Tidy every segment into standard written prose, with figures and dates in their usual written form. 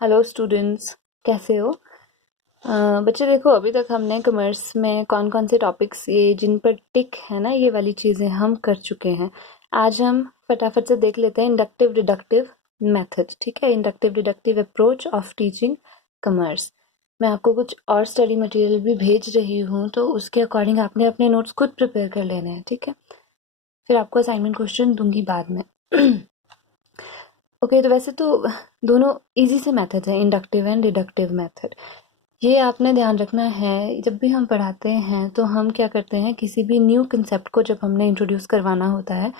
Hello students, कैसे हो? बच्चे देखो, अभी तक हमने कॉमर्स में कौन कौन से टॉपिक्स ये जिन पर टिक है ना, ये वाली चीज़ें हम कर चुके हैं। आज हम फटाफट से देख लेते हैं इंडक्टिव डिडक्टिव मेथड। ठीक है, inductive deductive approach of teaching commerce. मैं आपको कुछ और स्टडी मटेरियल भी भेज रही हूँ, तो उसके अकॉर्डिंग आपने अपने नोट्स खुद प्रिपेयर कर लेने हैं। ठीक है, फिर आपको असाइनमेंट क्वेश्चन दूंगी बाद में। ओके, तो वैसे तो दोनों इजी से मेथड हैं, इंडक्टिव एंड डिडक्टिव मेथड। ये आपने ध्यान रखना है, जब भी हम पढ़ाते हैं तो हम क्या करते हैं, किसी भी न्यू कंसेप्ट को जब हमने इंट्रोड्यूस करवाना होता है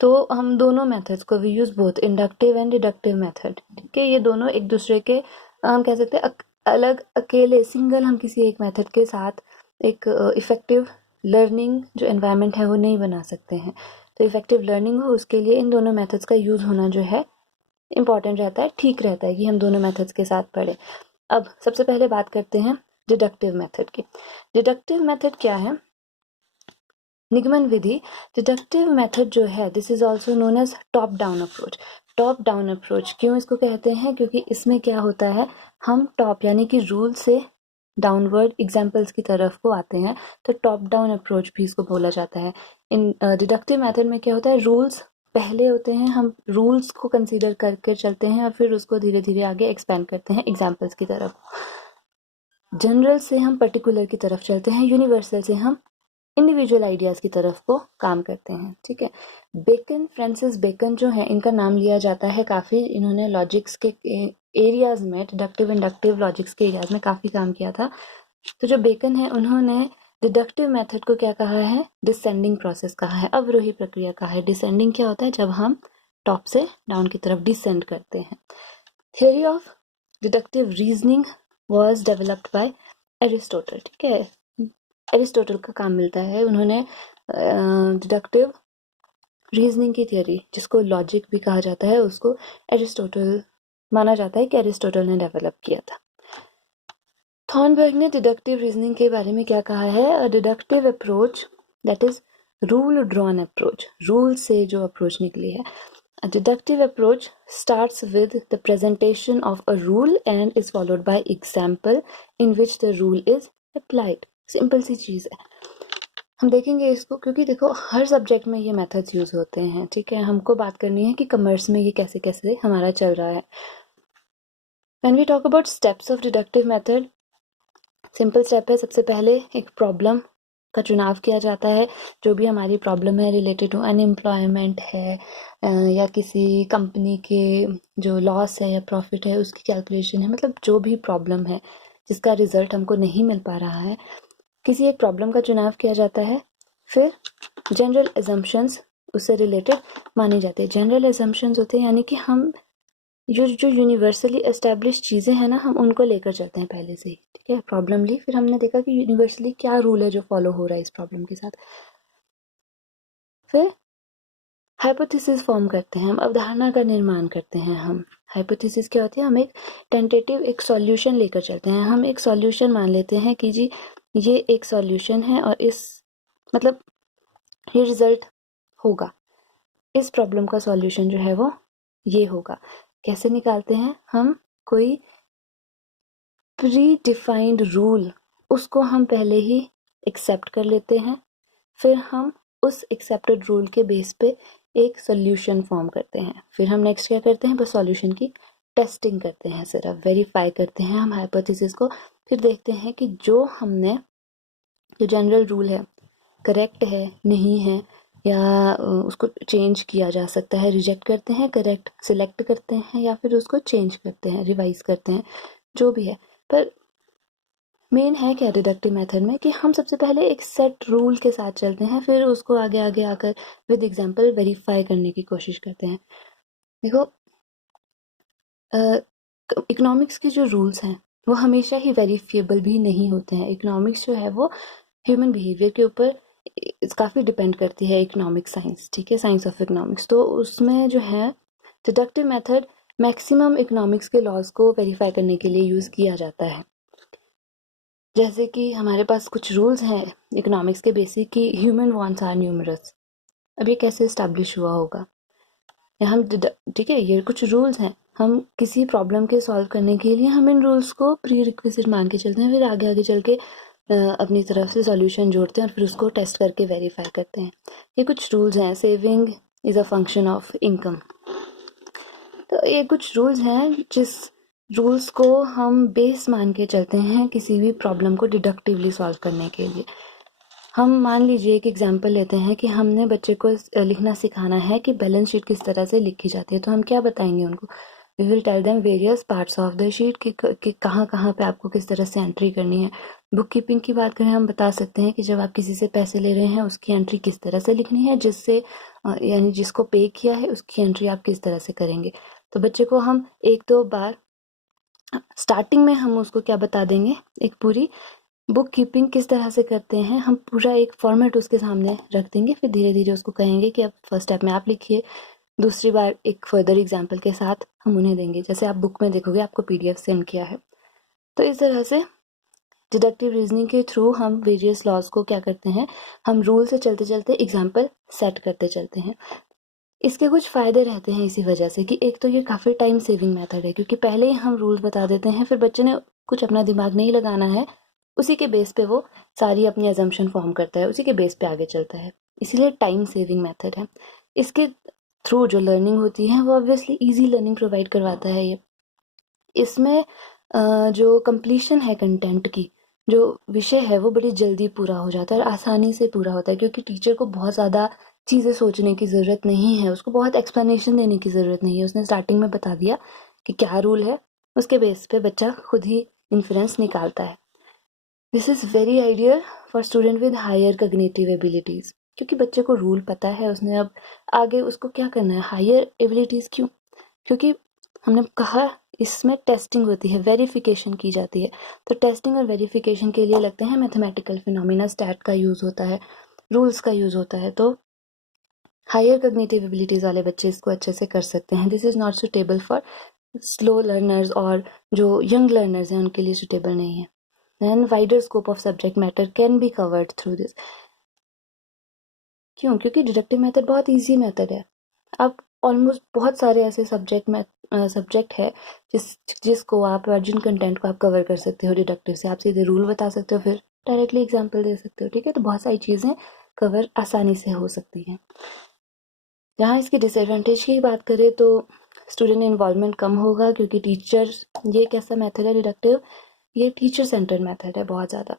तो हम दोनों मेथड्स को we use both inductive and deductive method. ठीक है, ये दोनों एक दूसरे के हम कह सकते हैं अलग अकेले सिंगल हम किसी एक मेथड के साथ एक इफेक्टिव लर्निंग जो एनवायरनमेंट है वो नहीं बना सकते हैं। तो इफेक्टिव लर्निंग हो उसके लिए इन दोनों मेथड्स का यूज होना जो है इम्पॉर्टेंट रहता है, ठीक रहता है कि हम दोनों मेथड्स के साथ पढ़ें। अब सबसे पहले बात करते हैं डिडक्टिव मेथड की। डिडक्टिव मेथड क्या है? निगमन विधि। डिडक्टिव मेथड जो है, this is also known as top down approach. Top down approach क्यों इसको कहते हैं? क्योंकि इसमें क्या होता है, हम टॉप यानी कि रूल से डाउनवर्ड एग्जाम्पल्स की तरफ को आते हैं, तो टॉप डाउन अप्रोच भी इसको बोला जाता है। इन डिडक्टिव मेथड में क्या होता है, रूल्स पहले होते हैं, हम रूल्स को कंसीडर करके चलते हैं और फिर उसको धीरे धीरे आगे एक्सपेंड करते हैं एग्जाम्पल्स की तरफ। जनरल से हम पर्टिकुलर की तरफ चलते हैं, यूनिवर्सल से हम इंडिविजुअल आइडियाज की तरफ को काम करते हैं। ठीक है, बेकन, फ्रांसिस बेकन जो है, इनका नाम लिया जाता है काफ़ी। इन्होंने लॉजिक्स के एरियाज में, डिडक्टिव इंडक्टिव लॉजिक्स के एरियाज में काफ़ी काम किया था। तो जो बेकन है, उन्होंने डिडक्टिव मेथड को क्या कहा है, डिसेंडिंग प्रोसेस कहा है, अवरोही प्रक्रिया कहा है। डिसेंडिंग क्या होता है, जब हम टॉप से डाउन की तरफ डिसेंड करते हैं। Theory of deductive reasoning was developed by Aristotle. ठीक है, एरिस्टोटल का काम मिलता है, उन्होंने डिडक्टिव रीजनिंग की थियोरी, जिसको लॉजिक भी कहा जाता है, उसको एरिस्टोटल माना जाता है कि एरिस्टोटल ने डेवलप किया था। थॉर्नबर्ग ने डिडक्टिव रीजनिंग के बारे में क्या कहा है, a deductive approach that is rule drawn approach, rule से जो अप्रोच निकली है। A deductive approach starts with the presentation of a rule and is followed by example in which the rule is applied. Simple सी चीज़ है, हम देखेंगे इसको, क्योंकि देखो हर सब्जेक्ट में ये मेथड्स यूज होते हैं। ठीक है, हमको बात करनी है कि कॉमर्स में ये कैसे कैसे हमारा चल रहा है। When we talk about steps of deductive method, simple step है, सबसे पहले एक प्रॉब्लम का चुनाव किया जाता है। जो भी हमारी प्रॉब्लम है रिलेटेड टू अनएम्प्लॉयमेंट है या किसी कंपनी के जो लॉस है या प्रॉफिट है उसकी कैलकुलेशन है, मतलब जो भी प्रॉब्लम है जिसका रिजल्ट हमको नहीं मिल पा रहा है, किसी एक प्रॉब्लम का चुनाव किया जाता है। फिर जनरल एजम्पशंस उससे रिलेटेड मानी जाती है। जनरल एजम्पशंस होते हैं यानी कि हम जो यूनिवर्सली एस्टेब्लिश चीज़ें हैं ना, हम उनको लेकर चलते हैं पहले से ही। ठीक है, प्रॉब्लम ली, फिर हमने देखा कि यूनिवर्सली क्या रूल है जो फॉलो हो रहा है इस प्रॉब्लम के साथ। फिर हाइपोथेसिस फॉर्म करते हैं, हम अवधारणा का निर्माण करते हैं। हम हाइपोथेसिस क्या होती है, हम एक टेंटेटिव एक सॉल्यूशन लेकर चलते हैं। हम एक सॉल्यूशन मान लेते हैं कि जी ये एक सॉल्यूशन है और इस मतलब ये रिजल्ट होगा, इस प्रॉब्लम का सॉल्यूशन जो है वो ये होगा। कैसे निकालते हैं, हम कोई प्री डिफाइंड रूल उसको हम पहले ही एक्सेप्ट कर लेते हैं, फिर हम उस एक्सेप्टेड रूल के बेस पे एक सोल्यूशन फॉर्म करते हैं। फिर हम नेक्स्ट क्या करते हैं, बस सॉल्यूशन की टेस्टिंग करते हैं, सिर्फ वेरीफाई करते हैं हम हाइपोथेसिस को। फिर देखते हैं कि जो हमने जो जनरल रूल है करेक्ट है नहीं है, या उसको चेंज किया जा सकता है। रिजेक्ट करते हैं, करेक्ट सिलेक्ट करते हैं, या फिर उसको चेंज करते हैं, रिवाइज करते हैं, जो भी है। पर मेन है क्या डिडक्टिव मेथड में कि हम सबसे पहले एक सेट रूल के साथ चलते हैं, फिर उसको आगे आगे आकर विद एग्जांपल वेरीफाई करने की कोशिश करते हैं। देखो इकोनॉमिक्स के जो रूल्स हैं वो हमेशा ही वेरीफिएबल भी नहीं होते हैं। इकोनॉमिक्स जो है वो ह्यूमन बिहेवियर के ऊपर काफ़ी डिपेंड करती है, इकोनॉमिक साइंस। ठीक है, साइंस ऑफ इकोनॉमिक्स, तो उसमें जो है डिडक्टिव मेथड मैक्सिमम इकोनॉमिक्स के लॉज को वेरीफाई करने के लिए यूज़ किया जाता है। जैसे कि हमारे पास कुछ रूल्स हैं इकोनॉमिक्स के बेसिक कि ह्यूमन वांट्स आर न्यूमरस। अब ये कैसे इस्टेब्लिश हुआ होगा, या हम ठीक है, ये कुछ रूल्स हैं, हम किसी प्रॉब्लम के सॉल्व करने के लिए हम इन रूल्स को प्री रिक्विजिट मान के चलते हैं, फिर आगे आगे चल के अपनी तरफ से सॉल्यूशन जोड़ते हैं और फिर उसको टेस्ट करके वेरीफाई करते हैं। ये कुछ रूल्स हैं। Saving is a function of income. तो ये कुछ रूल्स हैं जिस रूल्स को हम बेस मान के चलते हैं किसी भी प्रॉब्लम को डिडक्टिवली सॉल्व करने के लिए। हम मान लीजिए एक एग्जांपल लेते हैं कि हमने बच्चे को लिखना सिखाना है कि बैलेंस शीट किस तरह से लिखी जाती है। तो हम क्या बताएंगे उनको? We will tell them various parts of the sheet कि कहाँ कहाँ पे आपको किस तरह से एंट्री करनी है। बुक कीपिंग की बात करें, हम बता सकते हैं कि जब आप किसी से पैसे ले रहे हैं उसकी एंट्री किस तरह से लिखनी है, जिससे यानी जिसको पे किया है उसकी एंट्री आप किस तरह से करेंगे। तो बच्चे को हम एक दो बार स्टार्टिंग में हम उसको क्या बता देंगे, एक पूरी बुक कीपिंग किस तरह से करते हैं हम पूरा एक फॉर्मेट उसके सामने रख देंगे। फिर धीरे धीरे उसको कहेंगे कि अब फर्स्ट स्टेप में आप लिखिए, दूसरी बार एक फर्दर एग्जाम्पल के साथ हम उन्हें देंगे, जैसे आप बुक में देखोगे आपको पीडीएफ सेंड किया है। तो इस तरह से डिडक्टिव रीजनिंग के थ्रू हम वेरियस लॉज को क्या करते हैं, हम रूल से चलते चलते एग्जाम्पल सेट करते चलते हैं। इसके कुछ फ़ायदे रहते हैं इसी वजह से कि एक तो ये काफ़ी टाइम सेविंग मेथड है, क्योंकि पहले ही हम रूल्स बता देते हैं, फिर बच्चे ने कुछ अपना दिमाग नहीं लगाना है, उसी के बेस पे वो सारी अपनी एजम्पशन फॉर्म करता है, उसी के बेस पे आगे चलता है, इसीलिए टाइम सेविंग मेथड है। इसके थ्रू जो लर्निंग होती है वो ऑब्वियसली ईजी लर्निंग प्रोवाइड करवाता है ये। इसमें जो कंप्लीशन है कंटेंट की, जो विषय है वो बड़ी जल्दी पूरा हो जाता है और आसानी से पूरा होता है, क्योंकि टीचर को बहुत ज़्यादा चीज़ें सोचने की ज़रूरत नहीं है, उसको बहुत एक्सप्लेनेशन देने की ज़रूरत नहीं है। उसने स्टार्टिंग में बता दिया कि क्या रूल है, उसके बेस पे बच्चा खुद ही इन्फ्रेंस निकालता है। This is very ideal for student with higher cognitive abilities, क्योंकि बच्चे को रूल पता है, उसने अब आगे उसको क्या करना है, हायर एबिलिटीज़। क्यों? क्योंकि हमने कहा इसमें टेस्टिंग होती है, वेरिफिकेशन की जाती है। तो टेस्टिंग और वेरिफिकेशन के लिए लगते हैं मैथमेटिकल फिनोमिना, स्टैट का यूज़ होता है, रूल्स का यूज़ होता है। तो हायर कॉग्निटिव एबिलिटीज़ वाले बच्चे इसको अच्छे से कर सकते हैं। This is not suitable for slow learners और जो यंग लर्नर्स हैं उनके लिए सुटेबल नहीं है। Then wider scope of subject matter can be covered through this। क्यों? क्योंकि डिडक्टिव मेथड बहुत इजी मेथड है। आप ऑलमोस्ट बहुत सारे ऐसे सब्जेक्ट है जिसको आप जिन कंटेंट को आप कवर कर सकते हो डिडक्टिव से। आप सीधे रूल बता सकते हो, फिर डायरेक्टली एग्जांपल दे सकते हो, ठीक है। तो बहुत सारी चीज़ें कवर आसानी से हो सकती हैं। जहाँ इसकी डिसएडवांटेज की बात करें तो स्टूडेंट इन्वॉल्वमेंट कम होगा, क्योंकि टीचर, ये कैसा मेथड है डिडक्टिव, ये टीचर सेंटर्ड मेथड है बहुत ज़्यादा।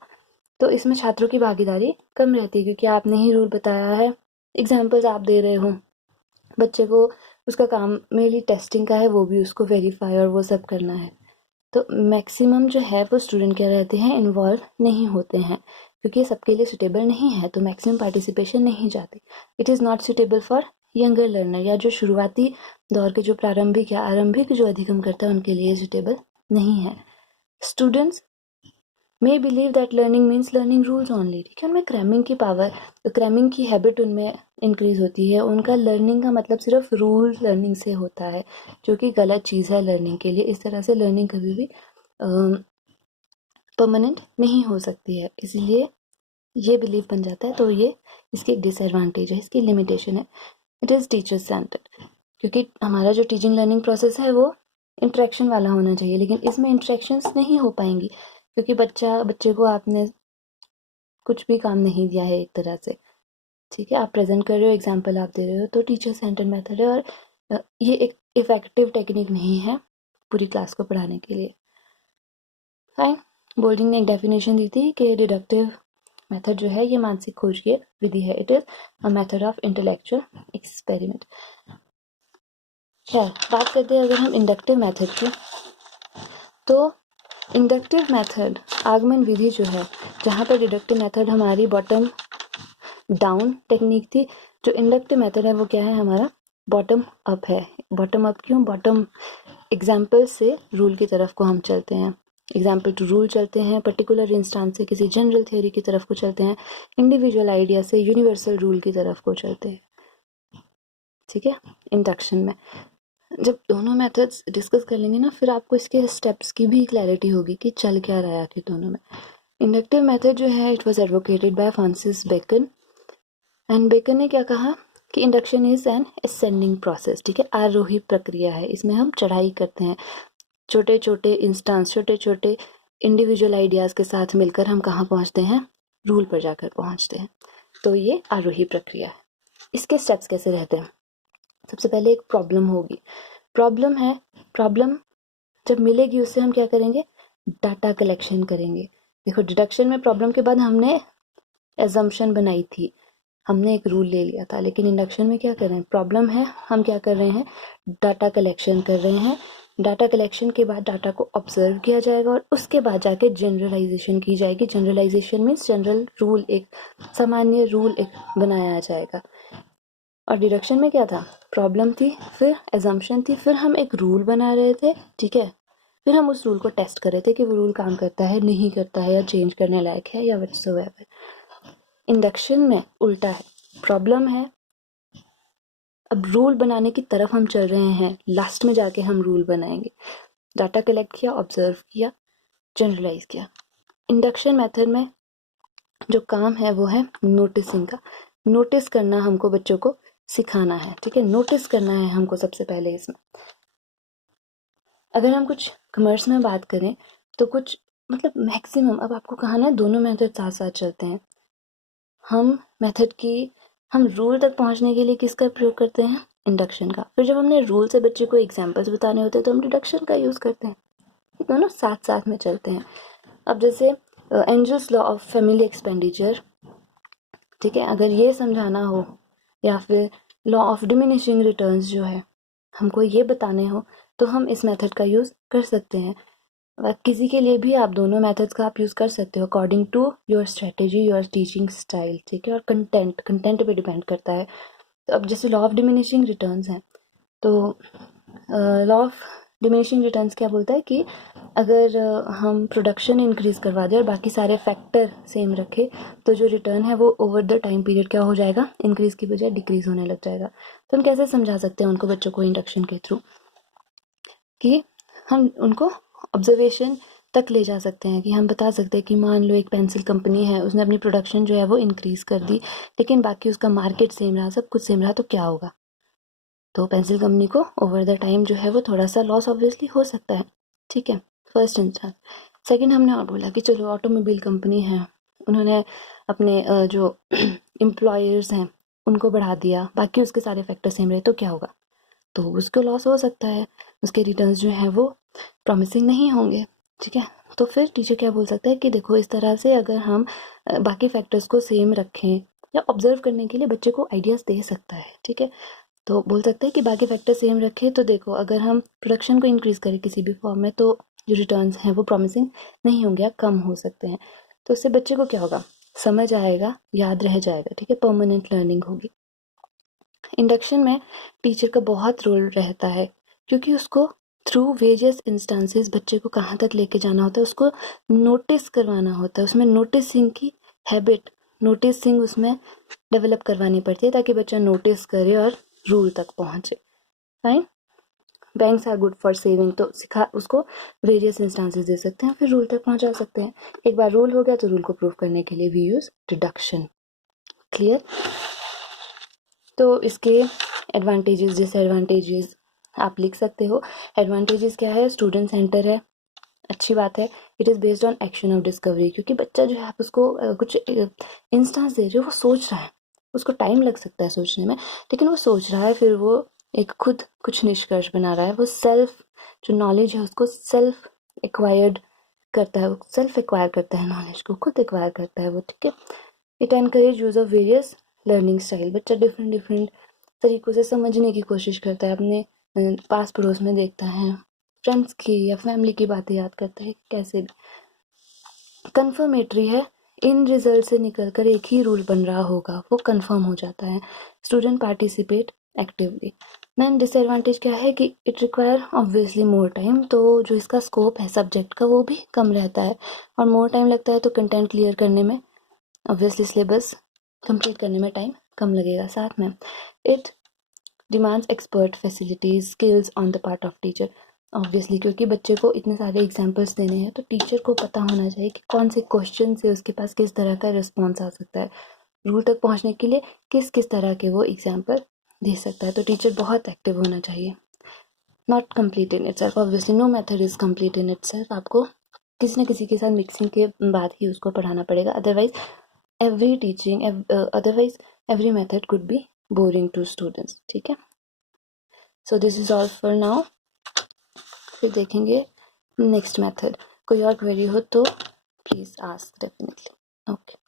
तो इसमें छात्रों की भागीदारी कम रहती है, क्योंकि आपने ही रूल बताया है, एग्जाम्पल्स आप दे रहे हो, बच्चे को उसका काम मेनली टेस्टिंग का है, वो भी उसको वेरीफाई और वो सब करना है। तो मैक्सिमम जो है वो स्टूडेंट क्या रहते हैं, इन्वॉल्व नहीं होते हैं, क्योंकि ये सबके लिए सुटेबल नहीं है, तो मैक्सिमम पार्टिसिपेशन नहीं जाती। It is not suitable for younger learner, या जो शुरुआती दौर के जो प्रारंभिक या आरंभिक जो अधिगम करता है उनके लिए सुटेबल नहीं है। Students may believe that learning means learning rules only, ठीक है। उनमें क्रैमिंग की पावर, क्रैमिंग की हैबिट उनमें इंक्रीज होती है। उनका लर्निंग का मतलब सिर्फ रूल लर्निंग से होता है, जो कि गलत चीज़ है लर्निंग के लिए। इस तरह से लर्निंग कभी भी परमानेंट नहीं हो सकती है, इसीलिए ये बिलीव बन जाता है। तो ये इसकी एक डिसएडवांटेज है, इसकी लिमिटेशन है। इट इज़ टीचर सेंटर्ड, क्योंकि हमारा जो टीचिंग लर्निंग प्रोसेस है वो इंटरेक्शन वाला होना चाहिए, लेकिन इसमें इंटरेक्शंस नहीं हो पाएंगी, क्योंकि बच्चे को आपने कुछ भी काम नहीं दिया है एक तरह से, ठीक है। आप प्रेजेंट कर रहे हो, एग्जाम्पल आप दे रहे हो, तो टीचर सेंटर्ड मेथड है। और ये एक इफेक्टिव टेक्निक नहीं है पूरी क्लास को पढ़ाने के लिए। फाइन। बोल्डिंग ने एक डेफिनेशन दी थी कि डिडक्टिव मेथड जो है ये मानसिक खोज की विधि है। It is a method of intellectual experiment. खैर, बात करते हैं अगर हम इंडक्टिव मेथड की, तो इंडक्टिव मेथड आगमन विधि जो है, जहाँ पर डिडक्टिव मेथड हमारी बॉटम डाउन टेक्निक थी, जो इंडक्टिव मेथड है वो क्या है, हमारा बॉटम अप है। बॉटम अप क्यों? बॉटम एग्जाम्पल से रूल की तरफ को हम चलते हैं, एग्जाम्पल टू रूल चलते हैं, पर्टिकुलर इंस्टांस से किसी जनरल थ्योरी की तरफ को चलते हैं, इंडिविजुअल आइडिया से यूनिवर्सल रूल की तरफ को चलते हैं, ठीक है। इंडक्शन में जब दोनों मेथड्स डिस्कस कर लेंगे ना, फिर आपको इसके स्टेप्स की भी क्लैरिटी होगी कि चल क्या रहा है आखिर दोनों में। इंडक्टिव मेथड जो है, it was advocated by Francis Bacon, and Bacon ने क्या कहा कि induction is an ascending process, ठीक है, आरोही प्रक्रिया है, इसमें हम चढ़ाई करते हैं, छोटे छोटे इंस्टेंस, छोटे छोटे इंडिविजुअल आइडियाज़ के साथ मिलकर हम कहाँ पहुँचते हैं, रूल पर जाकर पहुँचते हैं। तो ये आरोही प्रक्रिया है। इसके स्टेप्स कैसे रहते हैं? सबसे पहले एक प्रॉब्लम होगी, प्रॉब्लम है, प्रॉब्लम जब मिलेगी उससे हम क्या करेंगे, डाटा कलेक्शन करेंगे। देखो डिडक्शन में प्रॉब्लम के बाद हमने एजम्पशन बनाई थी, हमने एक रूल ले लिया था, लेकिन इंडक्शन में क्या कर रहे हैं, प्रॉब्लम है, हम क्या कर रहे हैं, डाटा कलेक्शन कर रहे हैं। डाटा कलेक्शन के बाद डाटा को ऑब्जर्व किया जाएगा और उसके बाद जाके जनरलाइजेशन की जाएगी। जनरलाइजेशन मीन्स जनरल रूल, एक सामान्य रूल एक बनाया जाएगा। और डिडक्शन में क्या था, प्रॉब्लम थी, फिर एजम्पशन थी, फिर हम एक रूल बना रहे थे, ठीक है, फिर हम उस रूल को टेस्ट कर रहे थे कि वो रूल काम करता है, नहीं करता है, या चेंज करने लायक है, या व्हाटसोएवर। इंडक्शन में उल्टा है, प्रॉब्लम है, अब रूल बनाने की तरफ हम चल रहे हैं, लास्ट में जाके हम रूल बनाएंगे। डाटा कलेक्ट किया, ऑब्जर्व किया, जनरलाइज किया। इंडक्शन मेथड में जो काम है वो है नोटिसिंग का, नोटिस करना हमको बच्चों को सिखाना है, ठीक है, नोटिस करना है हमको सबसे पहले इसमें। अगर हम कुछ कॉमर्स में बात करें तो कुछ मतलब मैक्सिमम, अब आपको कहा ना दोनों मेथड साथ साथ चलते हैं। हम रूल तक पहुंचने के लिए किसका प्रयोग करते हैं, इंडक्शन का। फिर जब हमने रूल से बच्चे को एग्जाम्पल्स बताने होते हैं तो हम डिडक्शन का यूज़ करते हैं। ये दोनों साथ साथ में चलते हैं। अब जैसे Engel's law of family expenditure, ठीक है, अगर ये समझाना हो, या फिर लॉ ऑफ डिमिनिशिंग रिटर्न्स जो है, हमको ये बताने हो, तो हम इस मेथड का यूज़ कर सकते हैं। किसी के लिए भी आप दोनों मेथड्स का आप यूज़ कर सकते हो according to your strategy, your teaching style, ठीक है, और कंटेंट पे डिपेंड करता है। तो अब जैसे लॉ ऑफ डिमिनिशिंग रिटर्न्स हैं, तो लॉ ऑफ डिमिनिशिंग रिटर्न्स क्या बोलता है कि अगर हम प्रोडक्शन इंक्रीज़ करवा दें और बाकी सारे फैक्टर सेम रखें, तो जो रिटर्न है वो ओवर द टाइम पीरियड क्या हो जाएगा, इंक्रीज़ की बजाय डिक्रीज़ होने लग जाएगा। तो हम कैसे समझा सकते हैं उनको, बच्चों को इंडक्शन के थ्रू, कि हम उनको ऑब्जर्वेशन तक ले जा सकते हैं, कि हम बता सकते हैं कि मान लो एक पेंसिल कंपनी है, उसने अपनी प्रोडक्शन जो है वो इंक्रीज़ कर दी, लेकिन बाकी उसका मार्केट सेम रहा, सब कुछ सेम रहा, तो क्या होगा, तो पेंसिल कंपनी को ओवर द टाइम जो है वो थोड़ा सा लॉस ऑब्वियसली हो सकता है, ठीक है, फर्स्ट इंस्टेंस। सेकंड हमने और बोला कि चलो ऑटोमोबाइल कंपनी है, उन्होंने अपने जो एम्प्लॉयर्स हैं उनको बढ़ा दिया, बाकी उसके सारे फैक्टर सेम रहे, तो क्या होगा, तो उसको लॉस हो सकता है, उसके रिटर्न्स जो हैं वो प्रॉमिसिंग नहीं होंगे, ठीक है। तो फिर टीचर क्या बोल सकता है कि देखो इस तरह से अगर हम बाकी फैक्टर्स को सेम रखें, या ऑब्जर्व करने के लिए बच्चे को आइडियाज़ दे सकता है, ठीक है, तो बोल सकते हैं कि बाकी फैक्टर सेम रखें, तो देखो अगर हम प्रोडक्शन को इंक्रीज़ करें किसी भी फॉर्म में, तो जो रिटर्न्स हैं वो प्रॉमिसिंग नहीं होंगे या कम हो सकते हैं। तो उससे बच्चे को क्या होगा, समझ आएगा, याद रह जाएगा, ठीक है, परमानेंट लर्निंग होगी। इंडक्शन में टीचर का बहुत रोल रहता है, क्योंकि उसको थ्रू वेरियस इंस्टेंसेस बच्चे को कहाँ तक लेके जाना होता है, उसको नोटिस करवाना होता है, उसमें नोटिसिंग की हैबिट, नोटिसिंग उसमें डेवलप करवानी पड़ती है, ताकि बच्चा नोटिस करे और रूल तक पहुँचे। Fine, banks are good for saving, तो सिखा उसको वेरियस इंस्टेंसेस दे सकते हैं, फिर रूल तक पहुँचा सकते हैं। एक बार रूल हो गया तो रूल को प्रूव करने के लिए वी यूज़ डिडक्शन। क्लियर? तो इसके एडवांटेजेस, डिसएडवांटेजेस आप लिख सकते हो। एडवांटेजेस क्या है, स्टूडेंट सेंटर है, अच्छी बात है। It is based on action of discovery, क्योंकि बच्चा जो है आप उसको कुछ इंस्टेंस दे रहे हो, वो सोच रहा है, उसको टाइम लग सकता है सोचने में, लेकिन वो सोच रहा है, फिर वो एक खुद कुछ निष्कर्ष बना रहा है, वो सेल्फ जो नॉलेज है उसको सेल्फ एक्वायर्ड करता है, वो सेल्फ एक्वायर करता है, नॉलेज को खुद एक्वायर करता है वो, ठीक है। It encourage use of various learning style, बच्चा डिफरेंट तरीक़ों से समझने की कोशिश करता है, अपने पास पड़ोस में देखता है, फ्रेंड्स की या फैमिली की बातें याद करता है, कैसे भी। कन्फर्मेटरी है, इन रिजल्ट से निकलकर एक ही रूल बन रहा होगा, वो कंफर्म हो जाता है। Student participate actively. Then disadvantage क्या है कि it require obviously more time, तो जो इसका स्कोप है सब्जेक्ट का वो भी कम रहता है, और मोर टाइम लगता है तो कंटेंट क्लियर करने में, ऑब्वियसली सिलेबस कंप्लीट करने में टाइम कम लगेगा। साथ में it demands expert facilities skills on the part of teacher, obviously क्योंकि बच्चे को इतने सारे एग्जांपल्स देने हैं, तो टीचर को पता होना चाहिए कि कौन से क्वेश्चन से उसके पास किस तरह का रिस्पॉन्स आ सकता है, रूल तक पहुंचने के लिए किस किस तरह के वो एग्जाम्पल दे सकता है। तो टीचर बहुत एक्टिव होना चाहिए। Not complete in itself, obviously no method is complete in itself. आपको किसी न किसी के साथ मिक्सिंग के बाद ही उसको पढ़ाना पड़ेगा, otherwise every teaching otherwise every method could be boring to students. ठीक है, so this is all for now. फिर देखेंगे नेक्स्ट मेथड। कोई और क्वेरी हो तो प्लीज़ आस्क डेफिनेटली। ओके।